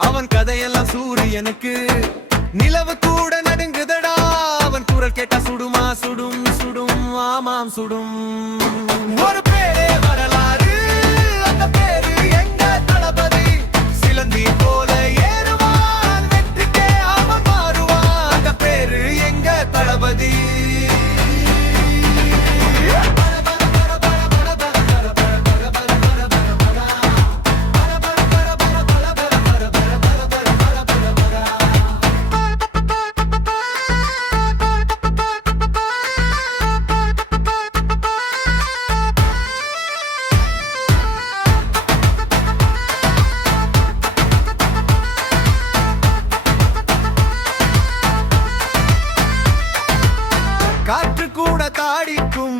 அவன் கதையெல்லாம் சூரியனுக்கு நிலவு கூட நடுங்குதடா அவன் குரல் கேட்டா சுடுமா சுடும் சுடும் ஆமாம் சுடும் ஒரு பேரே வரலாறு அந்த பேரு எங்க தளபதி சிலந்தி போல ஏறுவான் வெற்றிக்கே அவன் மாறுவான் அந்த பேரு எங்க தளபதி காற்று கூட தாடிக்கும்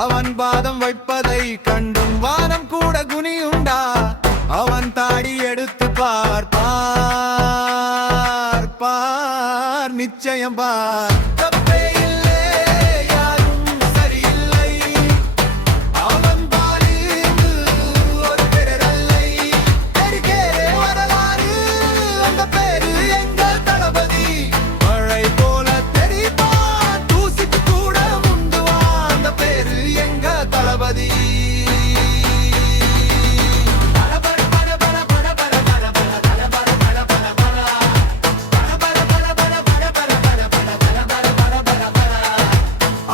அவன் பாதம் வைப்பதை கண்டும் வானம் கூட குனியுண்டா அவன் தாடி எடுத்து பார் நிச்சயம் பார் தப்பே இல்லை யாரும் சரியில்லை அவன் பாலிந்து ஒரு பிறரல்லை தெரிகேரே வரலாறு அந்த பேரு எங்கள் தளபதி மழை போல தெரிப்பான் தூசிக்கு கூட முந்துவான் அந்த பேரு எங்க தளபதி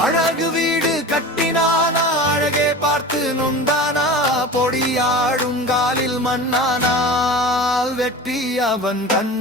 அழகு வீடு கட்டினானா அழகே பார்த்து நொந்தானா பொடியாடும் காலில் மண்ணானால் வெற்றி அவன் கண்